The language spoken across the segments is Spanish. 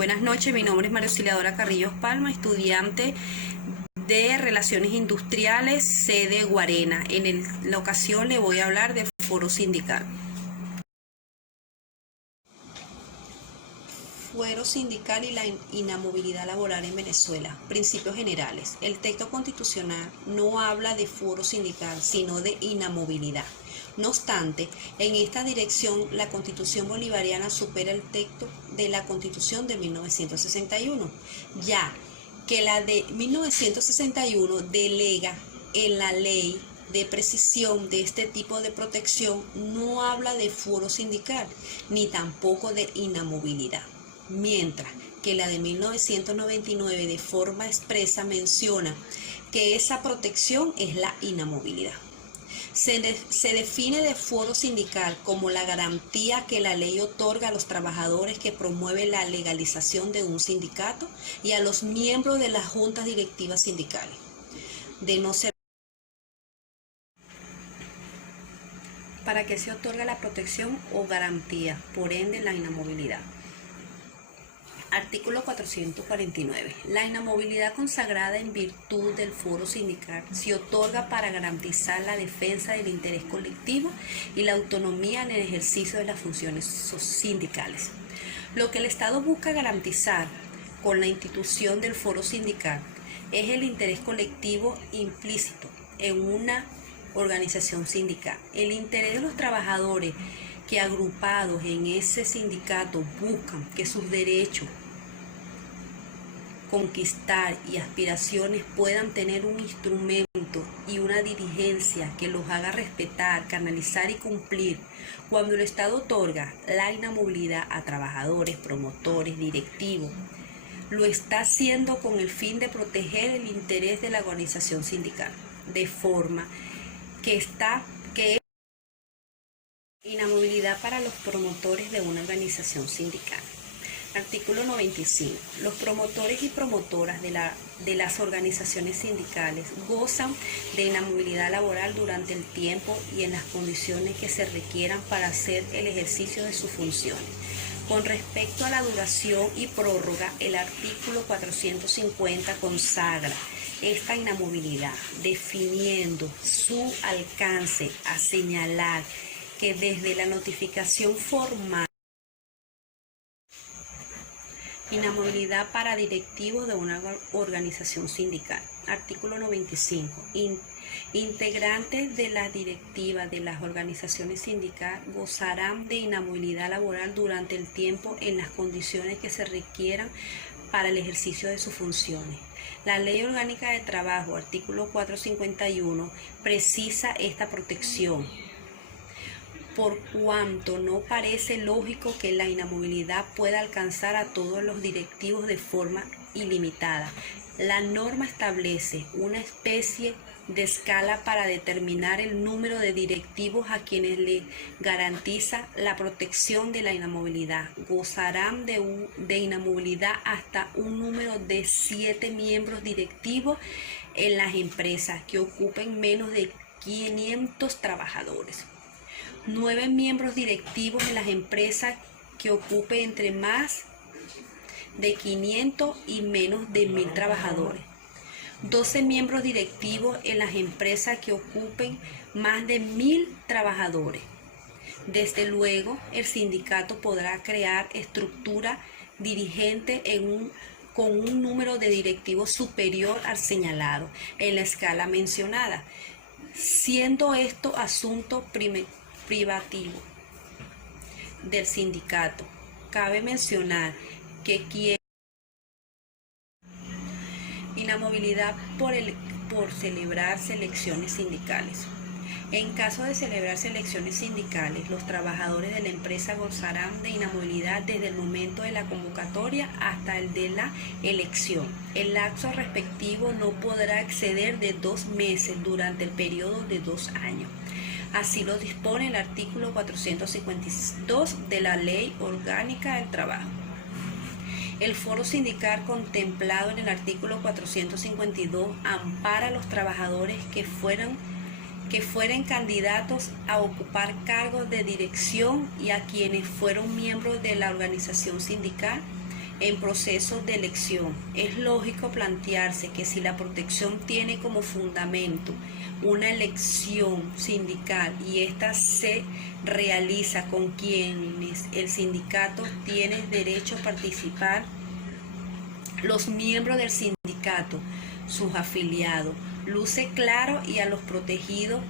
Buenas noches, mi nombre es María Auxiliadora Carrillos Palma, estudiante de Relaciones Industriales, sede Guarena. La ocasión le voy a hablar del Foro Sindical. Fuero sindical y la inamovilidad laboral en Venezuela. Principios generales. El texto constitucional no habla de foro sindical, sino de inamovilidad. No obstante, en esta dirección la Constitución bolivariana supera el texto de la Constitución de 1961, ya que la de 1961 delega en la ley de precisión de este tipo de protección, no habla de foro sindical ni tampoco de inamovilidad, mientras que la de 1999 de forma expresa menciona que esa protección es la inamovilidad. Se define de foro sindical como la garantía que la ley otorga a los trabajadores que promueven la legalización de un sindicato y a los miembros de las juntas directivas sindicales de no ser. ¿Para qué se otorga la protección o garantía? Por ende, la inamovilidad. Artículo 449. La inamovilidad consagrada en virtud del foro sindical se otorga para garantizar la defensa del interés colectivo y la autonomía en el ejercicio de las funciones sindicales. Lo que el Estado busca garantizar con la institución del foro sindical es el interés colectivo implícito en una organización sindical. El interés de los trabajadores que agrupados en ese sindicato buscan que sus derechos, conquistar y aspiraciones puedan tener un instrumento y una dirigencia que los haga respetar, canalizar y cumplir. Cuando el Estado otorga la inamovilidad a trabajadores, promotores, directivos, lo está haciendo con el fin de proteger el interés de la organización sindical, de forma que es inamovilidad para los promotores de una organización sindical. Artículo 95. Los promotores y promotoras de las organizaciones sindicales gozan de inamovilidad laboral durante el tiempo y en las condiciones que se requieran para hacer el ejercicio de sus funciones. Con respecto a la duración y prórroga, el artículo 450 consagra esta inamovilidad, definiendo su alcance a señalar que desde la notificación formal, inamovilidad para directivos de una organización sindical. Artículo 95. Integrantes de la directiva de las organizaciones sindicales gozarán de inamovilidad laboral durante el tiempo en las condiciones que se requieran para el ejercicio de sus funciones. La Ley Orgánica de Trabajo, artículo 451, precisa esta protección, por cuanto no parece lógico que la inamovilidad pueda alcanzar a todos los directivos de forma ilimitada. La norma establece una especie de escala para determinar el número de directivos a quienes le garantiza la protección de la inamovilidad. Gozarán de inamovilidad hasta un número de 7 miembros directivos en las empresas que ocupen menos de 500 trabajadores. 9 miembros directivos en las empresas que ocupen entre más de 500 y menos de 1000 trabajadores. 12 miembros directivos en las empresas que ocupen más de 1000 trabajadores. Desde luego, el sindicato podrá crear estructura dirigente con un número de directivos superior al señalado en la escala mencionada, siendo esto asunto privativo del sindicato. Cabe mencionar que inamovilidad por celebrarse elecciones sindicales. En caso de celebrarse elecciones sindicales, los trabajadores de la empresa gozarán de inamovilidad desde el momento de la convocatoria hasta el de la elección. El lapso respectivo no podrá exceder de 2 meses durante el periodo de 2 años. Así lo dispone el artículo 452 de la Ley Orgánica del Trabajo. El foro sindical contemplado en el artículo 452 ampara a los trabajadores que fueren candidatos a ocupar cargos de dirección y a quienes fueron miembros de la organización sindical en procesos de elección. Es lógico plantearse que si la protección tiene como fundamento una elección sindical y ésta se realiza con quienes el sindicato tiene derecho a participar, los miembros del sindicato, sus afiliados, luce claro y a los protegidos.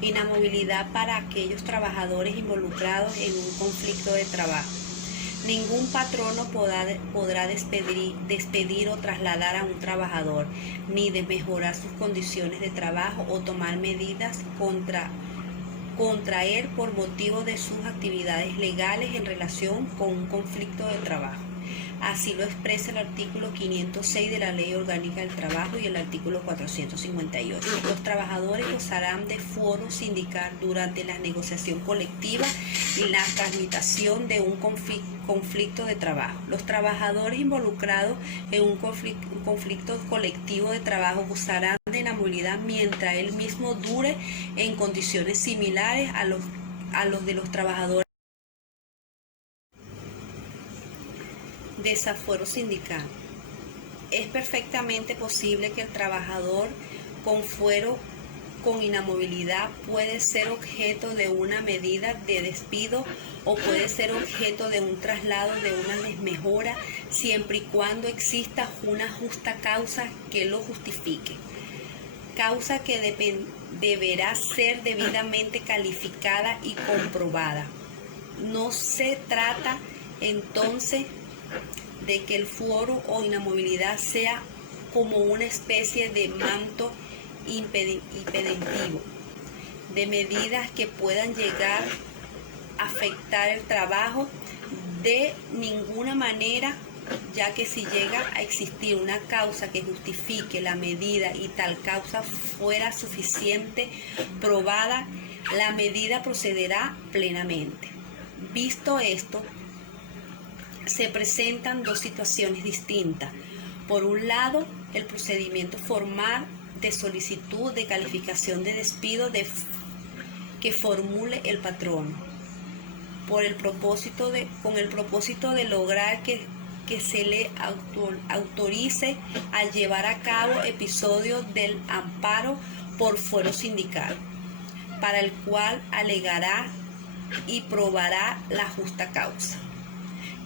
Inamovilidad para aquellos trabajadores involucrados en un conflicto de trabajo. Ningún patrono podrá despedir o trasladar a un trabajador, ni desmejorar sus condiciones de trabajo o tomar medidas contra él por motivo de sus actividades legales en relación con un conflicto de trabajo. Así lo expresa el artículo 506 de la Ley Orgánica del Trabajo y el artículo 458. Los trabajadores gozarán de fuero sindical durante la negociación colectiva y la tramitación de un conflicto de trabajo. Los trabajadores involucrados en un conflicto colectivo de trabajo gozarán de inamovilidad mientras el mismo dure en condiciones similares a los de los trabajadores. Desafuero sindical. Es perfectamente posible que el trabajador con fuero con inamovilidad puede ser objeto de una medida de despido o puede ser objeto de un traslado de una desmejora siempre y cuando exista una justa causa que lo justifique. Causa que deberá ser debidamente calificada y comprobada. No se trata entonces de que el fuero o inamovilidad sea como una especie de manto impeditivo de medidas que puedan llegar a afectar el trabajo de ninguna manera, ya que si llega a existir una causa que justifique la medida y tal causa fuera suficiente probada, la medida procederá plenamente. Visto esto, se presentan dos situaciones distintas. Por un lado, el procedimiento formal de solicitud de calificación de despido que formule el patrono, con el propósito de lograr que se le autorice a llevar a cabo episodios del amparo por fuero sindical, para el cual alegará y probará la justa causa.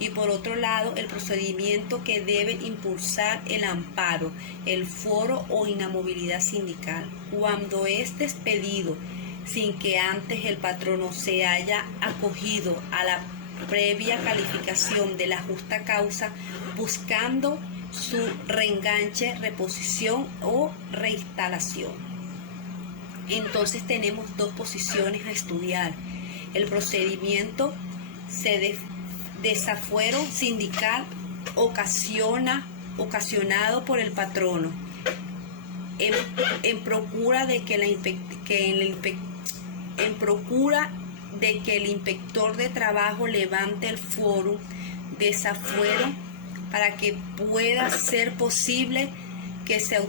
Y por otro lado, el procedimiento que debe impulsar el amparo, el fuero o inamovilidad sindical, cuando es despedido sin que antes el patrono se haya acogido a la previa calificación de la justa causa, buscando su reenganche, reposición o reinstalación. Entonces tenemos dos posiciones a estudiar. El procedimiento desafuero sindical ocasionado por el patrono en procura de que el inspector de trabajo levante el fuero desafuero para que pueda ser posible que se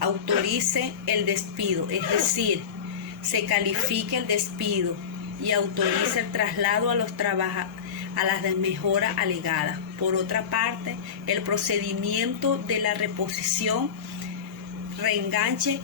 autorice el despido, es decir, se califique el despido y autorice el traslado a las desmejoras alegadas. Por otra parte, el procedimiento de la reposición, reenganche,